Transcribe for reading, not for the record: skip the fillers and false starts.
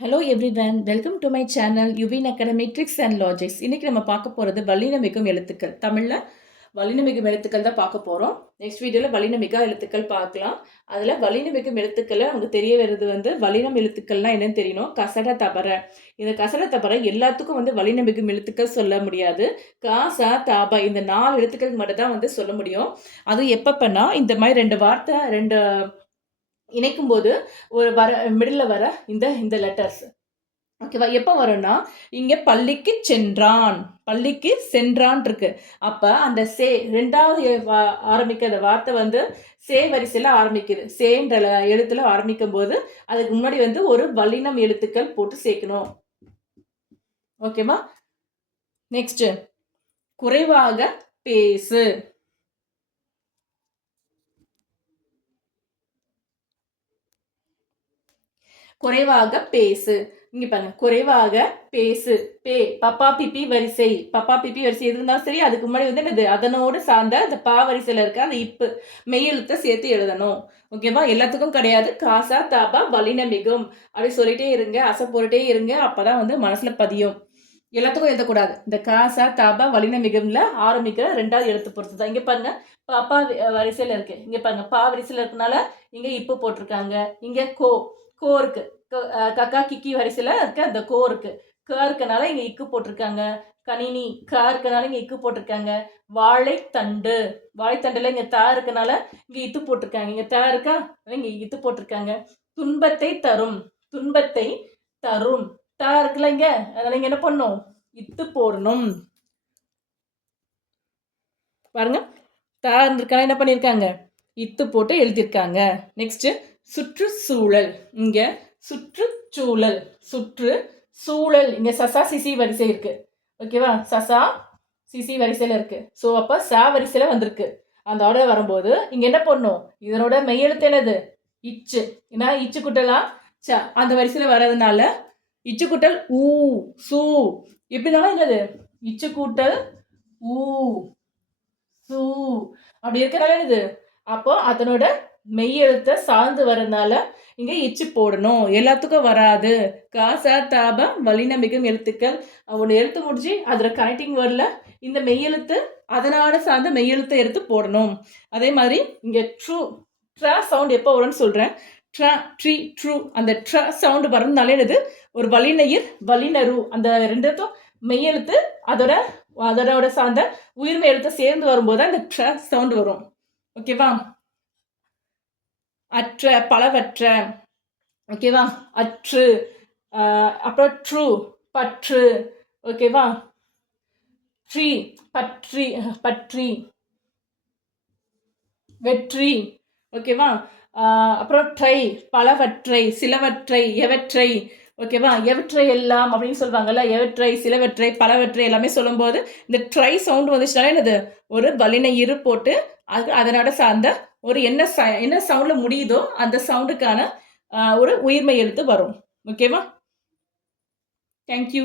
Hello everyone, welcome to my channel Yuvin academy tricks and logics. இன்னைக்கு நம்ம பார்க்க போகிறது வல்லினமிகும் எழுத்துக்கள். தமிழில் வல்லினமிகும் எழுத்துக்கள் தான் பார்க்க போகிறோம். நெக்ஸ்ட் வீடியோவில் வல்லினமிகா எழுத்துக்கள் பார்க்கலாம். அதில் வல்லினமிகும் எழுத்துக்களை நமக்கு தெரிய வருது வல்லினம் எழுத்துக்கள்லாம் என்னன்னு தெரியணும். கசட தபர, இந்த கசட தபர எல்லாத்துக்கும் வல்லினமிகும் எழுத்துக்கள் சொல்ல முடியாது. காசா தாபா இந்த 4 எழுத்துக்களுக்கு மட்டும் தான் சொல்ல முடியும். அது எப்பப்பன்னா இந்த மாதிரி 2 வார்த்தை இணைக்கும் போது ஒரு மிடில் வர இந்த லெட்டர்ஸ் ஓகேவா. எப்போ வரும்னா இங்க பள்ளிக்கு சென்றான், பள்ளிக்கு சென்றான் இருக்கு. அப்ப அந்த சே 2வது ஆரம்பிக்கிற வார்த்தை சே வரிசையில ஆரம்பிக்குது. சேன்ற எழுத்துல ஆரம்பிக்கும் போது அதுக்கு முன்னாடி ஒரு வல்லினம் எழுத்துக்கள் போட்டு சேர்க்கணும். ஓகேவா. நெக்ஸ்ட் குறைவாக பேசு. குறைவாக பேசு. இங்க பாருங்க, குறைவாக பேசு. பப்பா பிபி வரிசை, பப்பா பிபி வரிசை எது இருந்தாலும் சரி, அதுக்கு முன்னாடி என்னது அதனோடு சார்ந்த அந்த பா வரிசையில இருக்க அந்த இப்பு மெய்யெழுத்தை சேர்த்து எழுதணும். ஓகேவா. எல்லாத்துக்கும் கிடையாது. காசா தாபா வல்லினமிகும் அப்படி சொல்லிட்டே இருங்க, அசை போட்டுட்டே இருங்க. அப்பதான் மனசுல பதியும். எல்லாத்துக்கும் எழுதக்கூடாது. இந்த காசா தாபா வல்லினமிகும்ல ஆரம்பிக்கிற 2வது எழுத்து பொறுத்து தான். இங்க பாருங்க, பாப்பா வரிசையில இருக்கு. இங்க பாருங்க, பா வரிசையில இருக்கனால இங்க இப்பு போட்டிருக்காங்க. இங்க கோ இருக்கு. கக்கா கிக்கி வரிசையில இருக்க அந்த கோ இருக்கு. க இருக்கனால இங்க இக்கு போட்டிருக்காங்க. கணினி க இருக்கனால இங்க இக்கு போட்டிருக்காங்க. வாழைத்தண்டு, வாழைத்தண்டுல இங்க தா இருக்கனால இங்க இத்து போட்டிருக்காங்க. இங்க தா இருக்கா, இங்க இத்து போட்டிருக்காங்க. துன்பத்தை தரும், துன்பத்தை தரும். தா இருக்குல்ல இங்க, அதனால இங்க என்ன பண்ணும், இத்து போடணும். பாருங்க, தா இருந்திருக்காங்க, என்ன பண்ணிருக்காங்க, இத்து போட்டு எழுதியிருக்காங்க. நெக்ஸ்ட் சுற்றுச்சூழல். இங்க சுற்றுச்சூழல், சுற்று சூழல். இங்க சசா சிசி வரிசை இருக்கு. ஓகேவா. சசா சிசி வரிசையில இருக்கு. ஸோ அப்ப சா வரிசையில வந்திருக்கு. அந்த ஆர்டர் வரும்போது இங்க என்ன பண்ணும், இதனோட மெய்யெழுத்து என்னது, இச்சு. ஏன்னா இச்சு குட்டலாம் ச அந்த வரிசையில வர்றதுனால இச்சு கூட்டல் ஊ சூ எப்படினாலும் என்னது இச்சு கூட்டல் ஊ சூ அப்படி இருக்கிறனால என்னது, அப்போ அதனோட மெய்யெழுத்தை சார்ந்து வரதுனால இங்க இச்சு போடணும். எல்லாத்துக்கும் வராது. காசா தாபா வல்லினமிகும் எழுத்துக்கள் ஒன்று எழுத்து முடிஞ்சு அதுல கனெக்டிங் வேர்ட்ல இந்த மெய்யெழுத்து அதனோட சார்ந்த மெய்யெழுத்தை எடுத்து போடணும். அதே மாதிரி இங்க ட்ரூ ட்ரா சவுண்ட் எப்போ வரும்னு சொல்றேன். ட்ரா ட்ரீ ட்ரூ அந்த ட்ரா சவுண்ட் வரதுனால என்னது ஒரு வல்லினயிர் வல்லினரு அந்த 2த்தும் மெய்யெழுத்து அதோட சார்ந்த உயிர்மை எழுத்தை சேர்ந்து வரும்போது அந்த ட்ர சவுண்ட் வரும். ஓகேவா. அற்ற பலவற்ற. ஓகேவா. அற்று, அப்புறம் ட்ரூ பற்று. ஓகேவா. ட்ரீ பற்றி பற்றி வெற்றி. ஓகேவா. அப்புறம் ட்ரை பலவற்றை சிலவற்றை எவற்றை. ஓகேவா. எவற்றை எல்லாம் அப்படின்னு சொல்லுவாங்கல்ல, எவற்றை சிலவற்றை பலவற்றை எல்லாமே சொல்லும்போது இந்த ட்ரை சவுண்ட் வந்துச்சுனாலே என்னது ஒரு வல்லின இரு போட்டு அதனோட சார்ந்த ஒரு என்ன சவுண்ட்ல முடியுதோ அந்த சவுண்டுக்கான ஒரு உயிர்மை எழுத்து வரும். ஓகேவா. தேங்க்யூ.